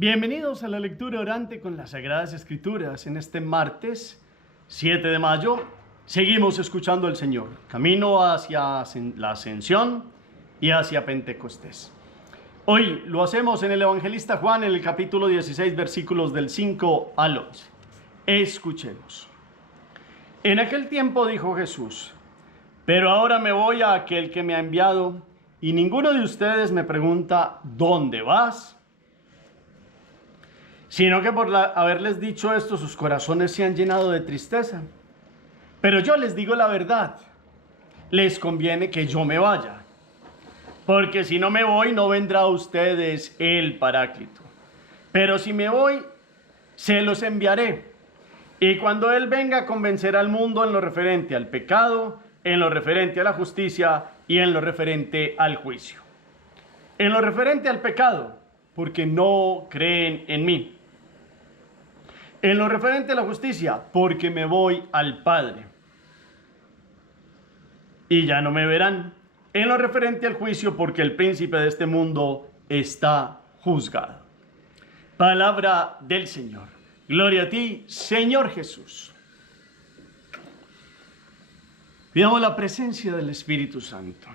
Bienvenidos a la lectura orante con las Sagradas Escrituras. En este martes 7 de mayo seguimos escuchando al Señor, camino hacia la Ascensión y hacia Pentecostés. Hoy lo hacemos en el Evangelista Juan, en el capítulo 16, versículos del 5 al 11. Escuchemos. En aquel tiempo dijo Jesús: pero ahora me voy a aquel que me ha enviado, y ninguno de ustedes me pregunta: ¿dónde vas? Sino que por haberles dicho esto, sus corazones se han llenado de tristeza. Pero yo les digo la verdad, les conviene que yo me vaya, porque si no me voy, no vendrá a ustedes el Paráclito. Pero si me voy, se los enviaré. Y cuando Él venga, convencerá al mundo en lo referente al pecado, en lo referente a la justicia y en lo referente al juicio. En lo referente al pecado, porque no creen en mí. En lo referente a la justicia, porque me voy al Padre y ya no me verán. En lo referente al juicio, porque el príncipe de este mundo está juzgado. Palabra del Señor. Gloria a ti, Señor Jesús. Pidamos la presencia del Espíritu Santo.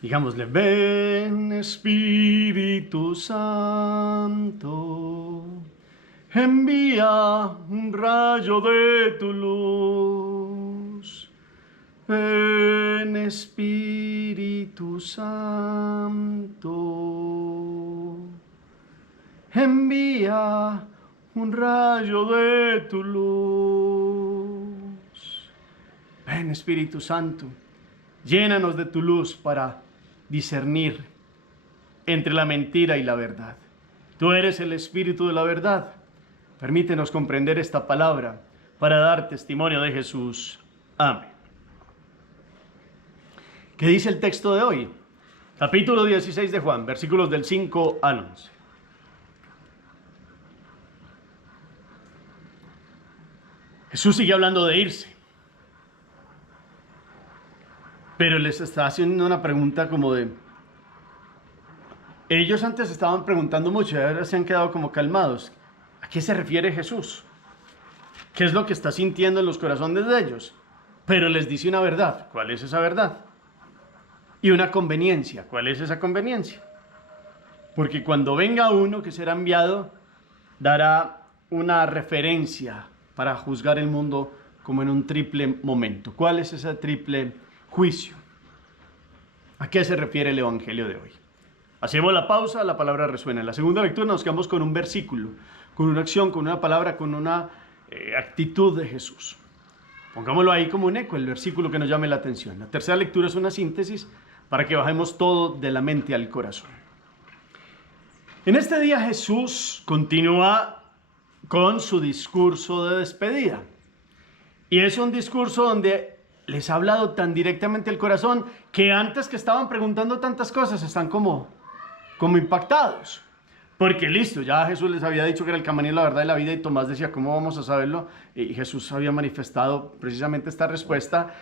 Digámosle: ven, Espíritu Santo, envía un rayo de tu luz. Ven, Espíritu Santo, envía un rayo de tu luz. Ven, Espíritu Santo, llénanos de tu luz para discernir entre la mentira y la verdad. Tú eres el Espíritu de la verdad. Permítenos comprender esta palabra para dar testimonio de Jesús. Amén. ¿Qué dice el texto de hoy? Capítulo 16 de Juan, versículos del 5 al 11. Jesús sigue hablando de irse, pero les está haciendo una pregunta como de... Ellos antes estaban preguntando mucho y ahora se han quedado como calmados. ¿A qué se refiere Jesús? ¿Qué es lo que está sintiendo en los corazones de ellos? Pero les dice una verdad. ¿Cuál es esa verdad? Y una conveniencia. ¿Cuál es esa conveniencia? Porque cuando venga uno que será enviado, dará una referencia para juzgar el mundo como en un triple momento. ¿Cuál es ese triple juicio? ¿A qué se refiere el Evangelio de hoy? Hacemos la pausa, la palabra resuena. En la segunda lectura nos quedamos con un versículo, con una acción, con una palabra, con una actitud de Jesús. Pongámoslo ahí como un eco, el versículo que nos llame la atención. La tercera lectura es una síntesis para que bajemos todo de la mente al corazón. En este día Jesús continúa con su discurso de despedida. Y es un discurso donde les ha hablado tan directamente al corazón que antes que estaban preguntando tantas cosas están como impactados. Porque listo, ya Jesús les había dicho que era el camino, la verdad y la vida, y Tomás decía: ¿cómo vamos a saberlo? Y Jesús había manifestado precisamente esta respuesta.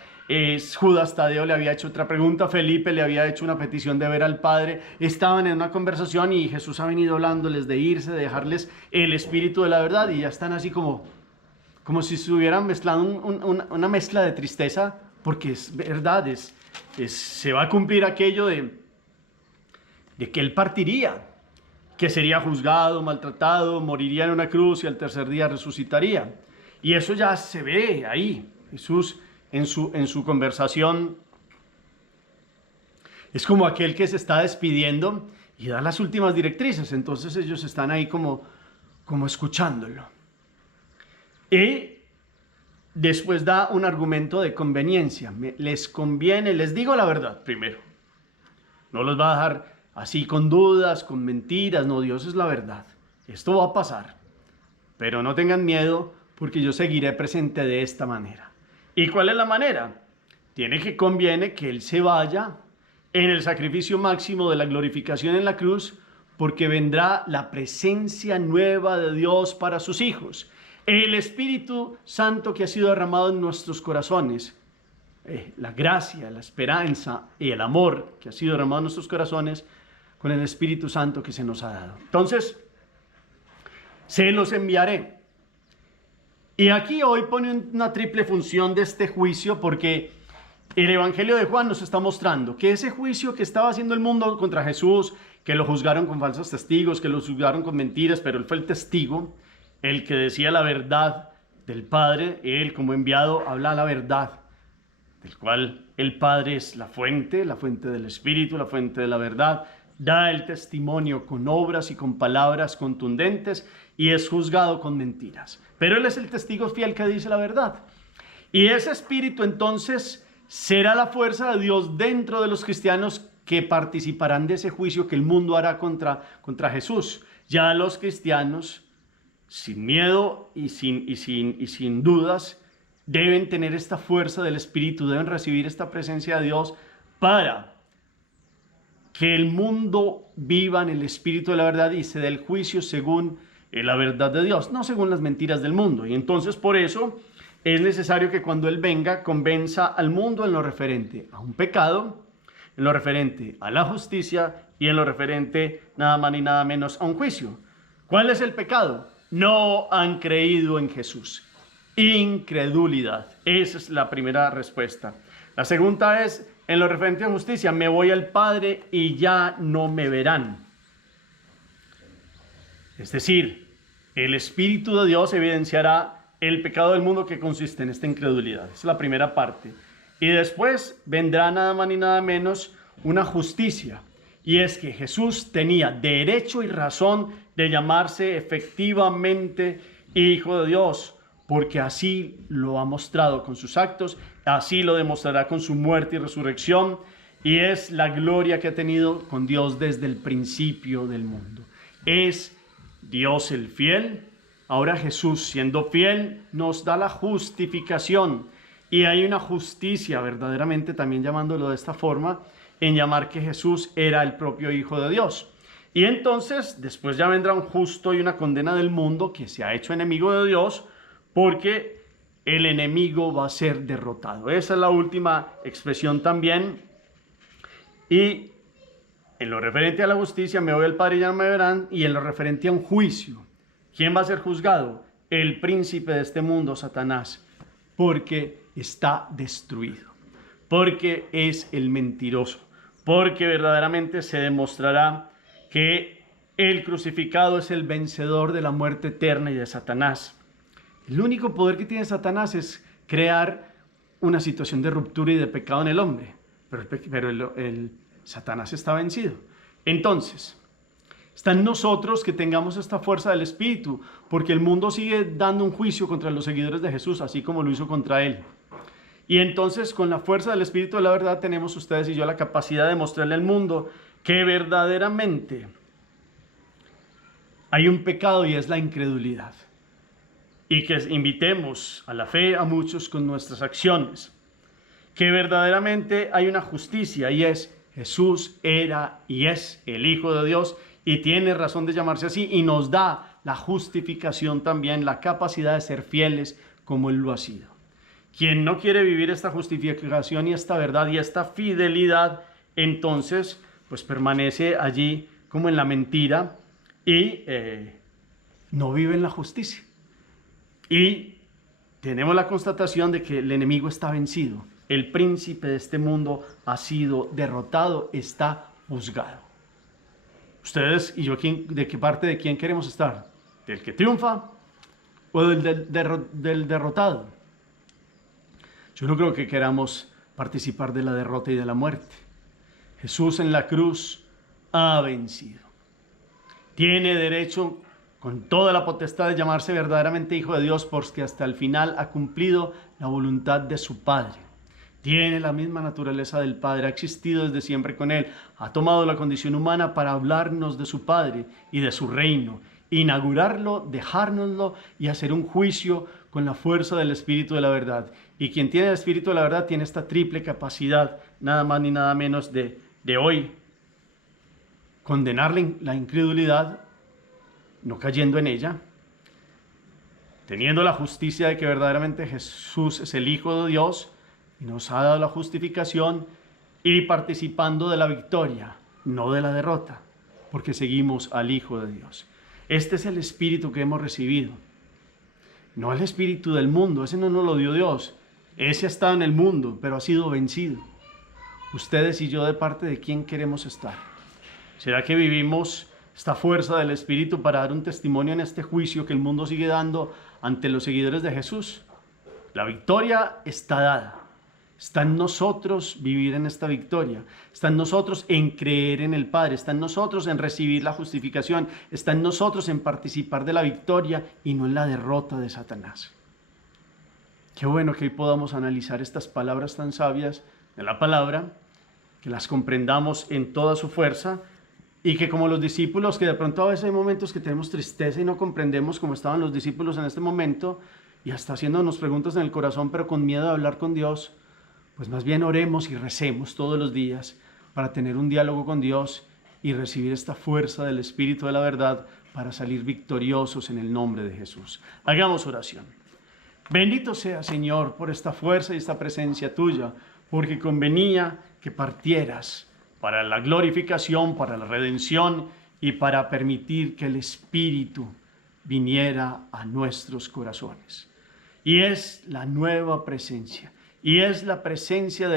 Judas Tadeo le había hecho otra pregunta, Felipe le había hecho una petición de ver al Padre. Estaban en una conversación y Jesús ha venido hablándoles de irse, de dejarles el Espíritu de la verdad, y ya están así como si estuvieran mezclando una mezcla de tristeza, porque es verdad, se va a cumplir aquello de que Él partiría, que sería juzgado, maltratado, moriría en una cruz y al tercer día resucitaría. Y eso ya se ve ahí. Jesús en su conversación es como aquel que se está despidiendo y da las últimas directrices. Entonces ellos están ahí como escuchándolo. Y después da un argumento de conveniencia. Les conviene, les digo la verdad primero. No los va a dejar así con dudas, con mentiras. No, Dios es la verdad. Esto va a pasar. Pero no tengan miedo, porque yo seguiré presente de esta manera. ¿Y cuál es la manera? Conviene que Él se vaya en el sacrificio máximo de la glorificación en la cruz, porque vendrá la presencia nueva de Dios para sus hijos. El Espíritu Santo que ha sido derramado en nuestros corazones, la gracia, la esperanza y el amor que ha sido derramado en nuestros corazones, con el Espíritu Santo que se nos ha dado. Entonces, se los enviaré. Y aquí hoy pone una triple función de este juicio, porque el Evangelio de Juan nos está mostrando que ese juicio que estaba haciendo el mundo contra Jesús, que lo juzgaron con falsos testigos, que lo juzgaron con mentiras, pero él fue el testigo, el que decía la verdad del Padre. Él como enviado habla la verdad, del cual el Padre es la fuente del Espíritu, la fuente de la verdad. Da el testimonio con obras y con palabras contundentes y es juzgado con mentiras. Pero él es el testigo fiel que dice la verdad. Y ese Espíritu entonces será la fuerza de Dios dentro de los cristianos que participarán de ese juicio que el mundo hará contra Jesús. Ya los cristianos, sin miedo y sin dudas, deben tener esta fuerza del Espíritu, deben recibir esta presencia de Dios para que el mundo viva en el Espíritu de la verdad y se dé el juicio según la verdad de Dios, no según las mentiras del mundo. Y entonces por eso es necesario que cuando Él venga convenza al mundo en lo referente a un pecado, en lo referente a la justicia y en lo referente nada más ni nada menos a un juicio. ¿Cuál es el pecado? No han creído en Jesús. Incredulidad. Esa es la primera respuesta. La segunda es, en lo referente a justicia, me voy al Padre y ya no me verán. Es decir, el Espíritu de Dios evidenciará el pecado del mundo que consiste en esta incredulidad. Esa es la primera parte. Y después vendrá nada más ni nada menos una justicia. Y es que Jesús tenía derecho y razón de llamarse efectivamente Hijo de Dios, porque así lo ha mostrado con sus actos, así lo demostrará con su muerte y resurrección, y es la gloria que ha tenido con Dios desde el principio del mundo. Es Dios el fiel. Ahora Jesús, siendo fiel, nos da la justificación, y hay una justicia verdaderamente, también llamándolo de esta forma, en llamar que Jesús era el propio Hijo de Dios. Y entonces, después ya vendrá un justo y una condena del mundo que se ha hecho enemigo de Dios, porque el enemigo va a ser derrotado. Esa es la última expresión también. Y en lo referente a la justicia, me voy al Padre y ya no me verán. Y en lo referente a un juicio, ¿quién va a ser juzgado? El príncipe de este mundo, Satanás, porque está destruido, porque es el mentiroso, porque verdaderamente se demostrará que el crucificado es el vencedor de la muerte eterna y de Satanás. El único poder que tiene Satanás es crear una situación de ruptura y de pecado en el hombre, pero el Satanás está vencido. Entonces, está en nosotros que tengamos esta fuerza del Espíritu, porque el mundo sigue dando un juicio contra los seguidores de Jesús, así como lo hizo contra él. Y entonces, con la fuerza del Espíritu de la verdad, tenemos ustedes y yo la capacidad de mostrarle al mundo que verdaderamente hay un pecado y es la incredulidad. Y que invitemos a la fe a muchos con nuestras acciones. Que verdaderamente hay una justicia y es Jesús era y es el Hijo de Dios y tiene razón de llamarse así y nos da la justificación también, la capacidad de ser fieles como Él lo ha sido. Quien no quiere vivir esta justificación y esta verdad y esta fidelidad, entonces pues permanece allí como en la mentira y no vive en la justicia. Y tenemos la constatación de que el enemigo está vencido. El príncipe de este mundo ha sido derrotado, está juzgado. Ustedes y yo, ¿de qué parte de quién queremos estar? ¿Del que triunfa o del derrotado? Yo no creo que queramos participar de la derrota y de la muerte. Jesús en la cruz ha vencido. Tiene derecho con toda la potestad de llamarse verdaderamente Hijo de Dios, porque hasta el final ha cumplido la voluntad de su Padre. Tiene la misma naturaleza del Padre, ha existido desde siempre con Él, ha tomado la condición humana para hablarnos de su Padre y de su reino, inaugurarlo, dejárnoslo y hacer un juicio con la fuerza del Espíritu de la verdad. Y quien tiene el Espíritu de la verdad tiene esta triple capacidad, nada más ni nada menos de hoy condenar la incredulidad, no cayendo en ella, teniendo la justicia de que verdaderamente Jesús es el Hijo de Dios y nos ha dado la justificación, y participando de la victoria, no de la derrota. porque seguimos al Hijo de Dios. Este es el espíritu que hemos recibido. No el espíritu del mundo, ese no nos lo dio Dios. Ese ha estado en el mundo, pero ha sido vencido. Ustedes y yo, ¿de parte de quién queremos estar? ¿Será que vivimos esta fuerza del espíritu para dar un testimonio en este juicio que el mundo sigue dando ante los seguidores de Jesús? La victoria está dada. Está en nosotros vivir en esta victoria. Está en nosotros en creer en el Padre. Está en nosotros en recibir la justificación. Está en nosotros en participar de la victoria y no en la derrota de Satanás. Qué bueno que hoy podamos analizar estas palabras tan sabias de la palabra, que las comprendamos en toda su fuerza y que como los discípulos, que de pronto a veces hay momentos que tenemos tristeza y no comprendemos cómo estaban los discípulos en este momento y hasta haciéndonos preguntas en el corazón, pero con miedo de hablar con Dios, pues más bien oremos y recemos todos los días para tener un diálogo con Dios y recibir esta fuerza del Espíritu de la verdad para salir victoriosos en el nombre de Jesús. Hagamos oración. Bendito sea, Señor, por esta fuerza y esta presencia tuya, porque convenía que partieras para la glorificación, para la redención y para permitir que el Espíritu viniera a nuestros corazones. Y es la nueva presencia. Y es la presencia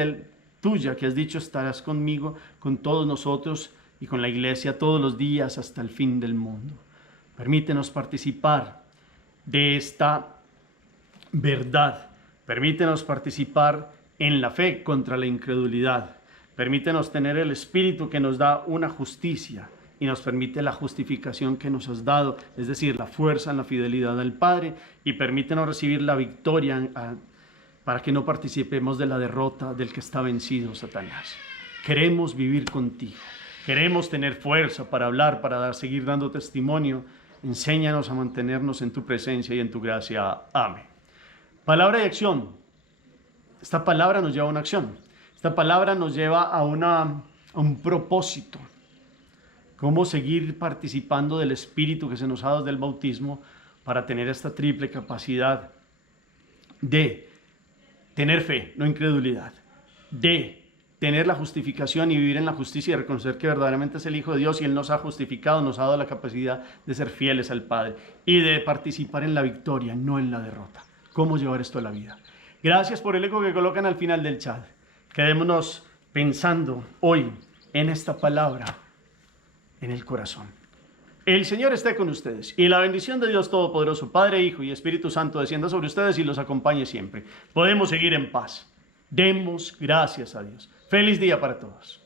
tuya que has dicho estarás conmigo, con todos nosotros y con la iglesia todos los días hasta el fin del mundo. Permítenos participar de esta verdad. Permítenos participar en la fe contra la incredulidad. Permítenos tener el Espíritu que nos da una justicia y nos permite la justificación que nos has dado, es decir, la fuerza en la fidelidad al Padre, y permítenos recibir la victoria para que no participemos de la derrota del que está vencido, Satanás. Queremos vivir contigo. Queremos tener fuerza para hablar, para seguir dando testimonio. Enséñanos a mantenernos en tu presencia y en tu gracia. Amén. Palabra de acción. Esta palabra nos lleva a una acción. Esta palabra nos lleva a un propósito. Cómo seguir participando del Espíritu que se nos ha dado del bautismo para tener esta triple capacidad de tener fe, no incredulidad, de tener la justificación y vivir en la justicia y reconocer que verdaderamente es el Hijo de Dios y Él nos ha justificado, nos ha dado la capacidad de ser fieles al Padre y de participar en la victoria, no en la derrota. ¿Cómo llevar esto a la vida? Gracias por el eco que colocan al final del chat. Quedémonos pensando hoy en esta palabra en el corazón. El Señor esté con ustedes y la bendición de Dios Todopoderoso, Padre, Hijo y Espíritu Santo descienda sobre ustedes y los acompañe siempre. Podemos seguir en paz. Demos gracias a Dios. Feliz día para todos.